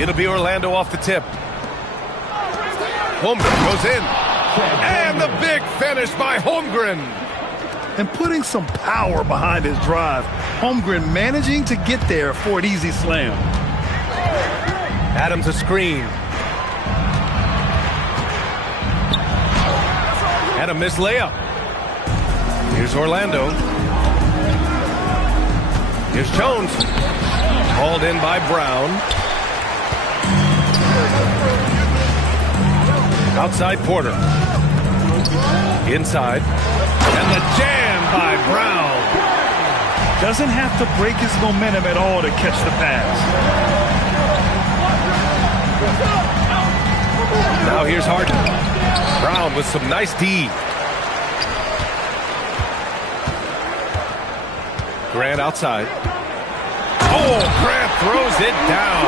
It'll be Orlando off the tip. Holmgren goes in. And the big finish by Holmgren. And putting some power behind his drive. Holmgren managing to get there for an easy slam. Adams a screen. And a missed layup. Here's Orlando. Here's Jones. Hauled in by Brown. Outside Porter. Inside. And the jam by Brown. Doesn't have to break his momentum at all to catch the pass. Now here's Harden. Brown with some nice D. Grant outside. Oh, Grant throws it down.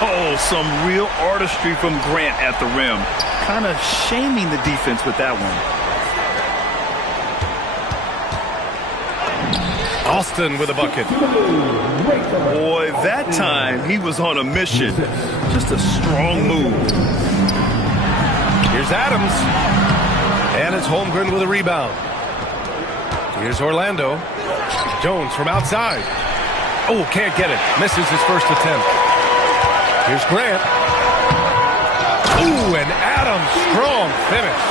Oh, some real artistry from Grant at the rim. Kind of shaming the defense with that one. Austin with a bucket. Boy, that time he was on a mission. Just a strong move. Here's Adams. And it's Holmgren with a rebound. Here's Orlando. Jones from outside. Oh, can't get it. Misses his first attempt. Here's Grant. Ooh, and Adams, strong finish.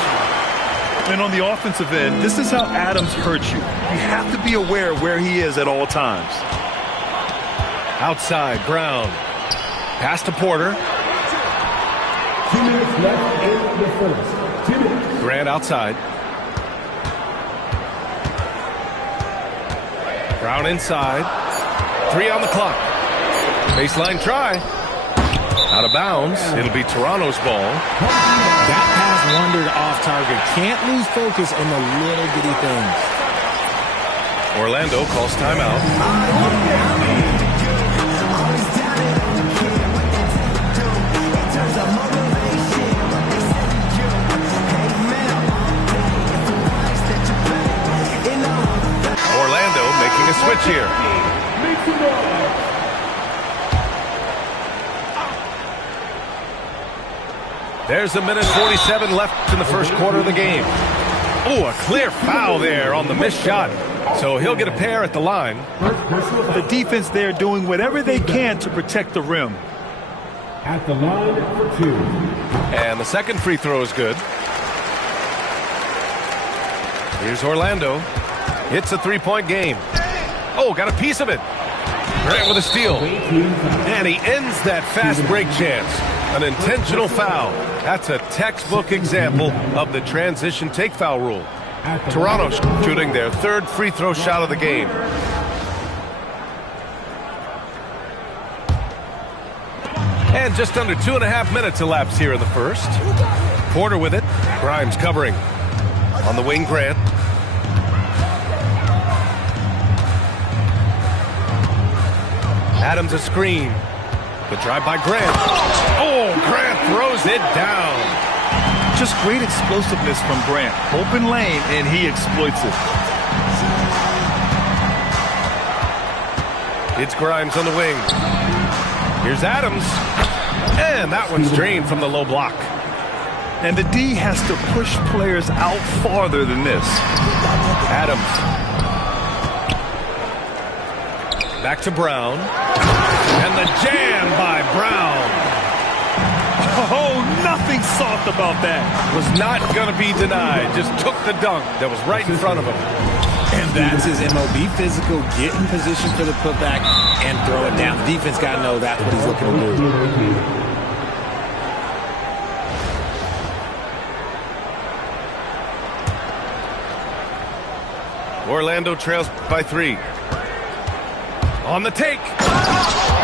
And on the offensive end, this is how Adams hurts you. You have to be aware of where he is at all times. Outside, Brown. Pass to Porter. 2 minutes left in the first. 2 minutes. Grant outside. Brown inside. 3 on the clock. Baseline try. Out of bounds. It'll be Toronto's ball. That pass wandered off target. Can't lose focus on the little bitty things. Orlando calls timeout. Orlando making a switch here. There's 1:47 left in the first quarter of the game. Oh, a clear foul there on the missed shot. So he'll get a pair at the line. The defense there doing whatever they can to protect the rim. At the line for 2. And the second free throw is good. Here's Orlando. It's a three-point game. Oh, got a piece of it. Grant with a steal. And he ends that fast break chance. An intentional foul. That's a textbook example of the transition take foul rule. Toronto shooting their third free throw shot of the game. And just under 2.5 minutes elapsed here in the first. Porter with it. Grimes covering. On the wing, Grant. Adams a screen. The drive by Grant. Oh, Grant throws it down. Just great explosiveness from Grant. Open lane, and he exploits it. It's Grimes on the wing. Here's Adams. And that one's drained from the low block. And the D has to push players out farther than this. Adams. Back to Brown. And the jam by Brown. Oh, nothing soft about that. Was not going to be denied. Just took the dunk that was right in front of him. And that's his MO. Be physical, get in position for the putback, and throw it down. The defense got to know that's what he's looking to do. Orlando trails by 3. On the take.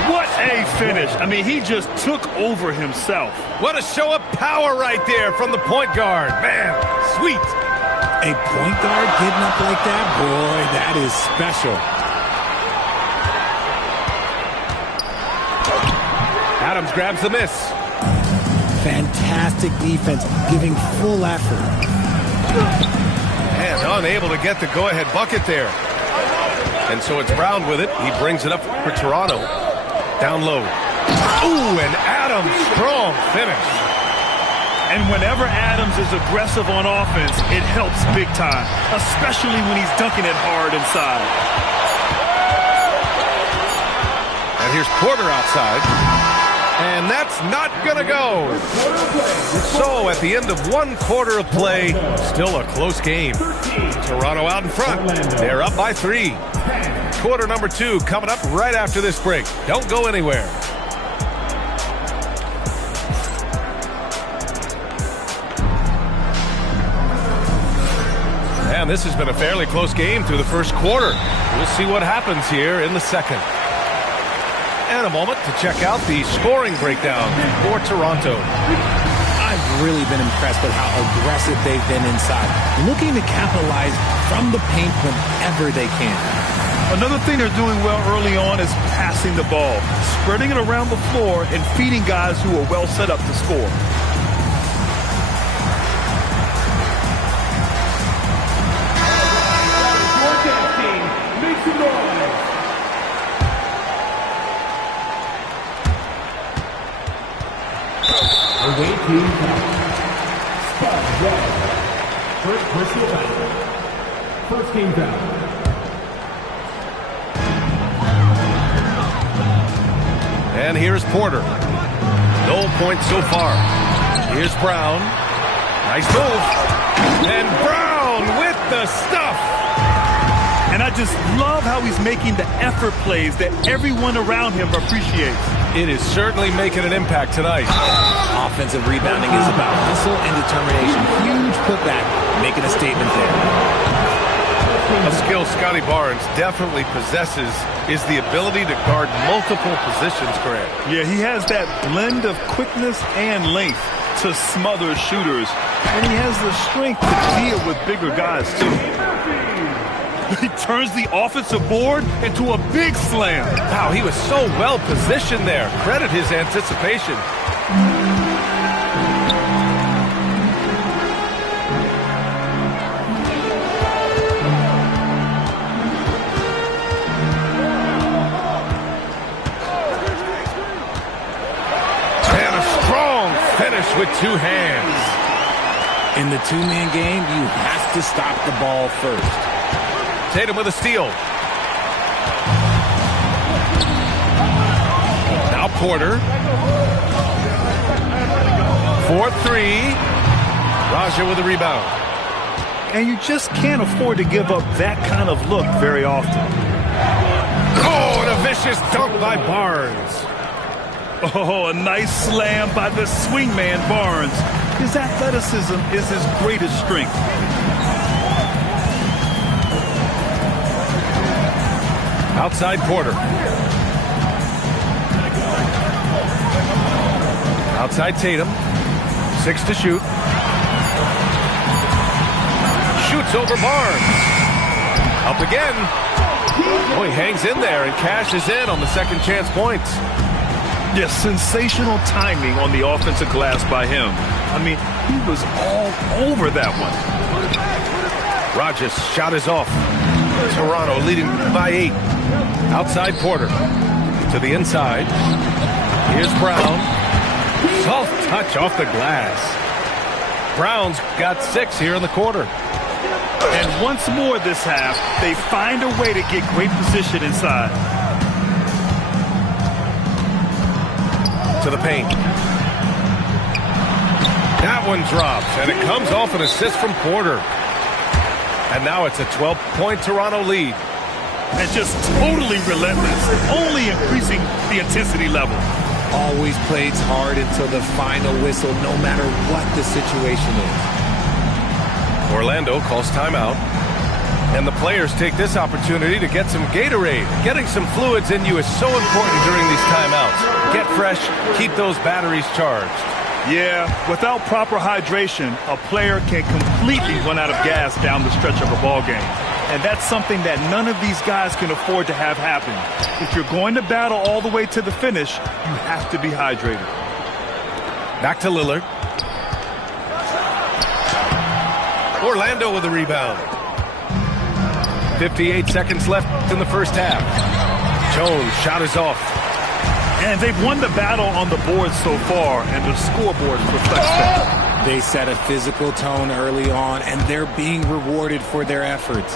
What a finish. I mean, he just took over himself. What a show of power right there from the point guard. Man, sweet. A point guard getting up like that, boy, that is special. Adams grabs the miss. Fantastic defense, giving full effort. And unable to get the go-ahead bucket there. And so it's Brown with it. He brings it up for Toronto. Down low. Ooh, and Adams, strong finish. And whenever Adams is aggressive on offense, it helps big time, especially when he's dunking it hard inside. And here's Porter outside. And that's not going to go. So at the end of 1 quarter of play, still a close game. Toronto out in front. They're up by 3. Quarter number 2 coming up right after this break. Don't go anywhere. And this has been a fairly close game through the first quarter. We'll see what happens here in the second. And a moment to check out the scoring breakdown for Toronto. I've really been impressed with how aggressive they've been inside, looking to capitalize from the paint whenever they can. Another thing they're doing well early on is passing the ball, spreading it around the floor and feeding guys who are well set up to score. Make some noise. Away team foul. Spud red. First personal foul. First game foul. And here's Porter. No points so far. Here's Brown. Nice move. And Brown with the stuff. And I just love how he's making the effort plays that everyone around him appreciates. It is certainly making an impact tonight. Offensive rebounding is about hustle and determination. Huge putback, making a statement there. A skill Scotty Barnes definitely possesses is the ability to guard multiple positions, Grant. Yeah, he has that blend of quickness and length to smother shooters. And he has the strength to deal with bigger guys, too. He turns the offensive board into a big slam. Wow, he was so well positioned there. Credit his anticipation. And a strong finish with 2 hands. In the 2-man game, you have to stop the ball first. Tatum with a steal. Now Porter. 4-3. Raja with a rebound. And you just can't afford to give up that kind of look very often. Oh, and a vicious dunk by Barnes. Oh, a nice slam by the swingman Barnes. His athleticism is his greatest strength. Outside Porter. Outside Tatum. 6 to shoot. Shoots over Barnes. Up again. Oh, he hangs in there and cashes in on the second chance points. Yes, sensational timing on the offensive glass by him. I mean, he was all over that one. Rogers' shot is off. Toronto leading by 8. Outside Porter. To the inside. Here's Brown. Soft touch off the glass. Brown's got 6 here in the quarter. And once more this half, they find a way to get great position inside. To the paint. That one drops, and it comes off an assist from Porter. And now it's a 12-point Toronto lead. And just totally relentless, only increasing the intensity level. Always plays hard until the final whistle, no matter what the situation is. Orlando calls timeout. And the players take this opportunity to get some Gatorade. Getting some fluids in you is so important during these timeouts. Get fresh, keep those batteries charged. Yeah, without proper hydration, a player can completely run out of gas down the stretch of a ball game. And that's something that none of these guys can afford to have happen. If you're going to battle all the way to the finish, you have to be hydrated. Back to Lillard. Orlando with a rebound. 58 seconds left in the first half. Jones' shot is off. And they've won the battle on the board so far, and the scoreboard reflects that. They set a physical tone early on, and they're being rewarded for their efforts.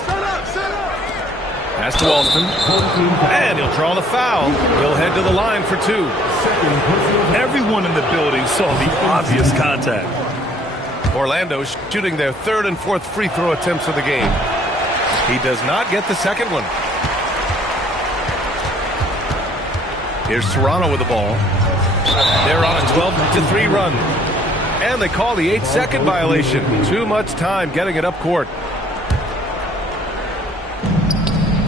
Pass to Alston. And he'll draw the foul. He'll head to the line for 2. Everyone in the building saw the obvious contact. Orlando shooting their 3rd and 4th free throw attempts of the game. He does not get the second one. Here's Toronto with the ball. They're on a 12-3 run. And they call the 8-second violation. Too much time getting it up court.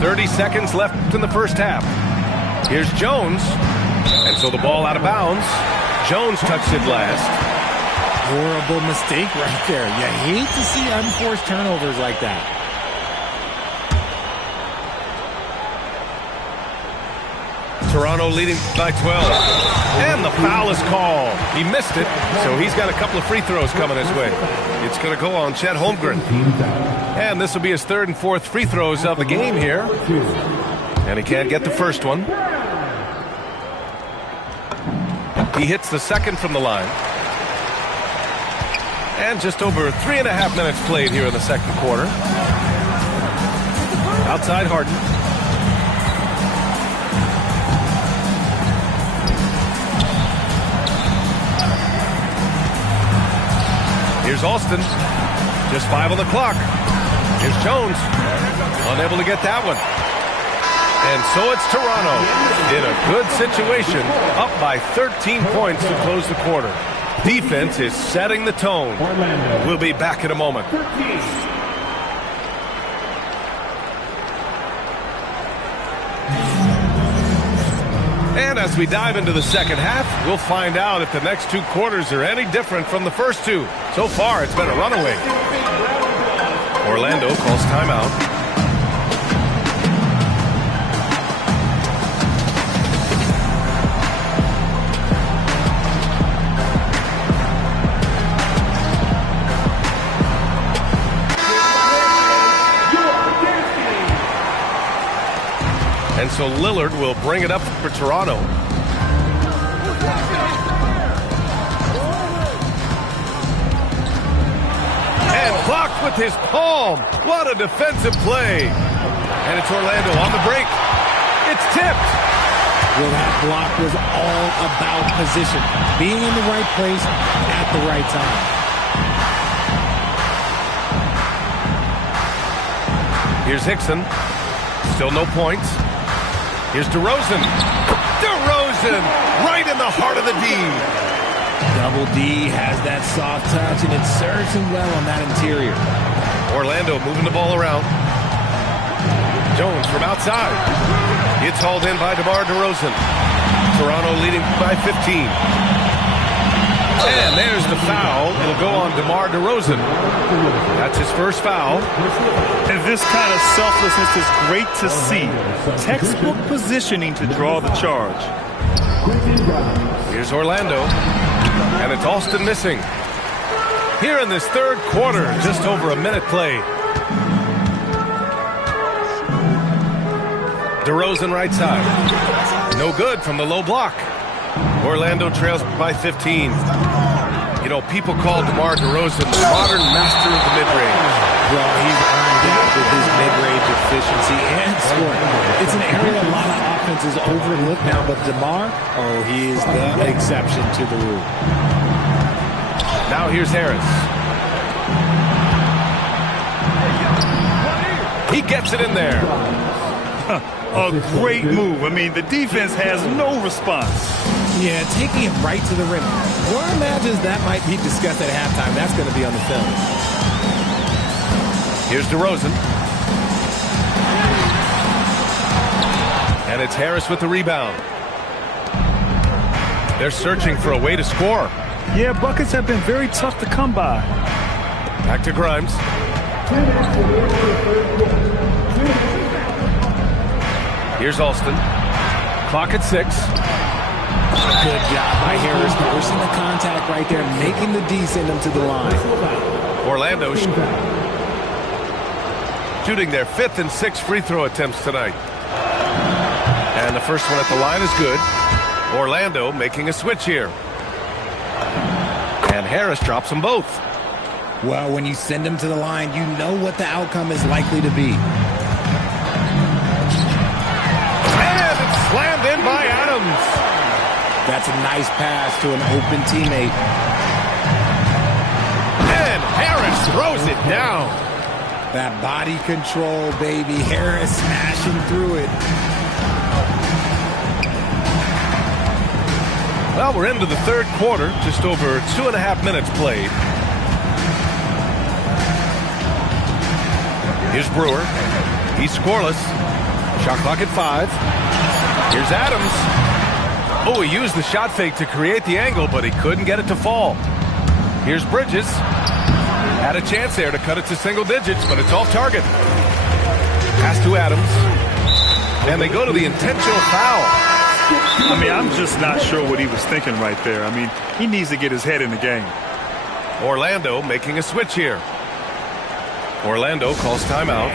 30 seconds left in the first half. Here's Jones. And so the ball out of bounds. Jones touched it last. Horrible mistake right there. You hate to see unforced turnovers like that. Toronto leading by 12. And the foul is called. He missed it, so he's got a couple of free throws coming his way. It's going to go on Chet Holmgren. And this will be his 3rd and 4th free throws of the game here. And he can't get the first one. He hits the second from the line. And just over 3.5 minutes played here in the second quarter. Outside Harden. Here's Alston. Just 5 on the clock. Here's Jones. Unable to get that one. And so it's Toronto in a good situation, up by 13 points to close the quarter. Defense is setting the tone. We'll be back in a moment. And as we dive into the second half, we'll find out if the next 2 quarters are any different from the first 2. So far, it's been a runaway. Orlando calls timeout. And so Lillard will bring it up for Toronto. And blocked with his palm. What a defensive play. And it's Orlando on the break. It's tipped. Well, that block was all about position. Being in the right place at the right time. Here's Hickson. Still no points. Here's DeRozan. DeRozan right in the heart of the D. Double D has that soft touch, and it serves him well on that interior. Orlando moving the ball around. Jones from outside. It's hauled in by DeMar DeRozan. Toronto leading by 15. And there's the foul. It'll go on DeMar DeRozan. That's his first foul. And this kind of selflessness is great to see. Textbook positioning to draw the charge. Here's Orlando. And it's Alston missing. Here in this third quarter, just over a minute played. DeRozan right side. No good from the low block. Orlando trails by 15. You know, people call DeMar DeRozan the modern master of the mid-range. Well, he's earned that with his mid-range efficiency and scoring. It's an area a lot of offenses overlook now, but DeMar, oh, he is the exception to the rule. Now here's Harris. He gets it in there. A great move. I mean, the defense has no response. Yeah, taking it right to the rim. One imagines that might be discussed at halftime. That's going to be on the film. Here's DeRozan. And it's Harris with the rebound. They're searching for a way to score. Yeah, buckets have been very tough to come by. Back to Grimes. Here's Alston. Clock at 6. Good job by Harris. Forcing the contact right there, making the D send them to the line. Orlando shooting their 5th and 6th free throw attempts tonight. And the first one at the line is good. Orlando making a switch here. And Harris drops them both. Well, when you send them to the line, you know what the outcome is likely to be. And it's slammed in by Adams. That's a nice pass to an open teammate. And Harris throws it down. That body control, baby. Harris smashing through it. Well, we're into the third quarter. Just over 2.5 minutes played. Here's Brewer. He's scoreless. Shot clock at 5. Here's Adams. Oh, he used the shot fake to create the angle, but he couldn't get it to fall. Here's Bridges. Had a chance there to cut it to single digits, but it's off target. Pass to Adams. And they go to the intentional foul. I mean, I'm just not sure what he was thinking right there. I mean, he needs to get his head in the game. Orlando making a switch here. Orlando calls timeout.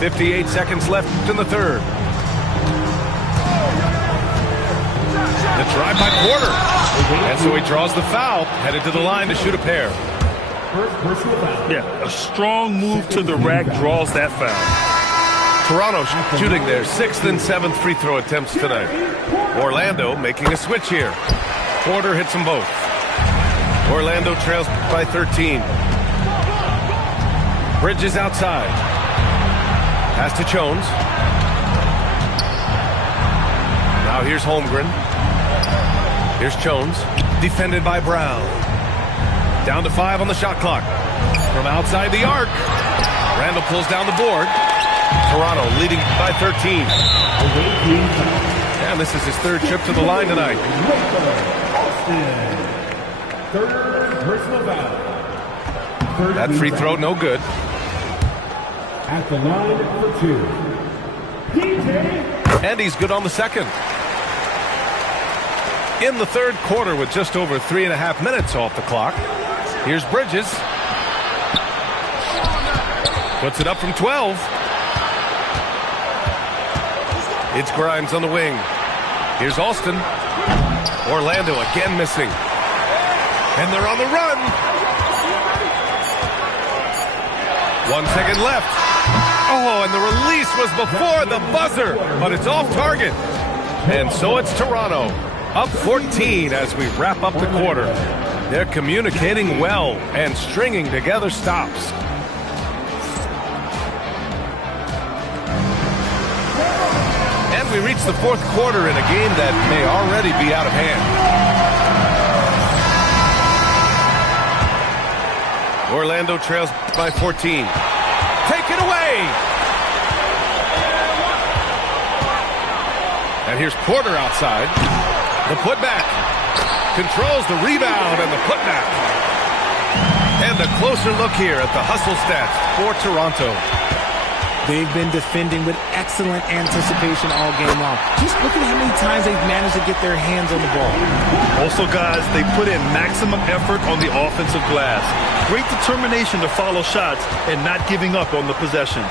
58 seconds left in the third. The drive by Porter. And so he draws the foul, headed to the line to shoot a pair. Yeah, a strong move to the rack draws that foul. Toronto shooting their 6th and 7th free throw attempts tonight. Orlando making a switch here. Porter hits them both. Orlando trails by 13. Bridges outside. Pass to Jones. Now here's Holmgren. Here's Jones. Defended by Brown. Down to 5 on the shot clock. From outside the arc. Randall pulls down the board. Toronto leading by 13. And this is his 3rd trip to the line tonight. Third personal foul. That free throw no good. At the line for 2. And he's good on the second. In the third quarter with just over 3.5 minutes off the clock. Here's Bridges. Puts it up from 12. It's Grimes on the wing. Here's Alston. Orlando again missing. And they're on the run. 1 second left. Oh, and the release was before the buzzer, but it's off target. And so it's Toronto, up 14 as we wrap up the quarter. They're communicating well and stringing together stops. And we reach the 4th quarter in a game that may already be out of hand. Orlando trails by 14. Take it away! And here's Porter outside. The putback. Controls the rebound and the putback. And a closer look here at the hustle stats for Toronto. They've been defending with excellent anticipation all game long. Just look at how many times they've managed to get their hands on the ball. Also, guys, they put in maximum effort on the offensive glass. Great determination to follow shots and not giving up on the possessions.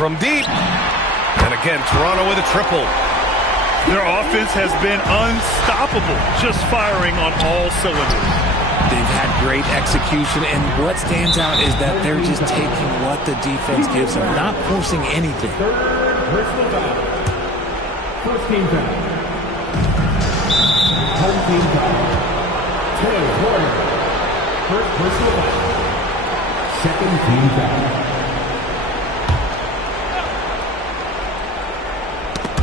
From deep. And again, Toronto with a triple. Their offense has been unstoppable, just firing on all cylinders. They've had great execution, and what stands out is that they're just taking what the defense gives them, not forcing anything. Third personal foul. First team foul. Home team foul. Taylor Porter. First personal foul. Second team foul.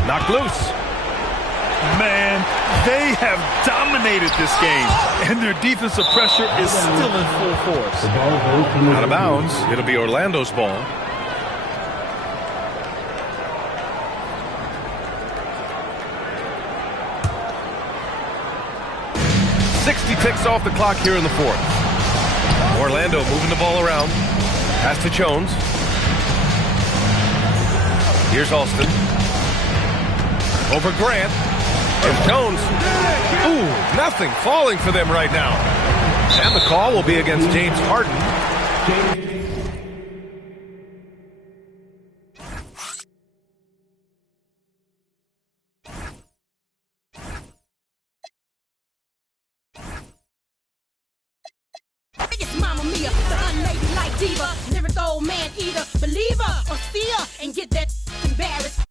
Knocked loose. Man, They have dominated this game, and their defensive pressure is still in full force. Out of bounds. It'll be Orlando's ball. .60 ticks off the clock here in the fourth. Orlando moving the ball around. Pass to Jones. Here's Alston. Over Grant. Here's Jones. Ooh, nothing falling for them right now. And the call will be against James Harden. Mama Mia, the unladylike diva, lyrical man eater, believer or seer, and get that embarrassed.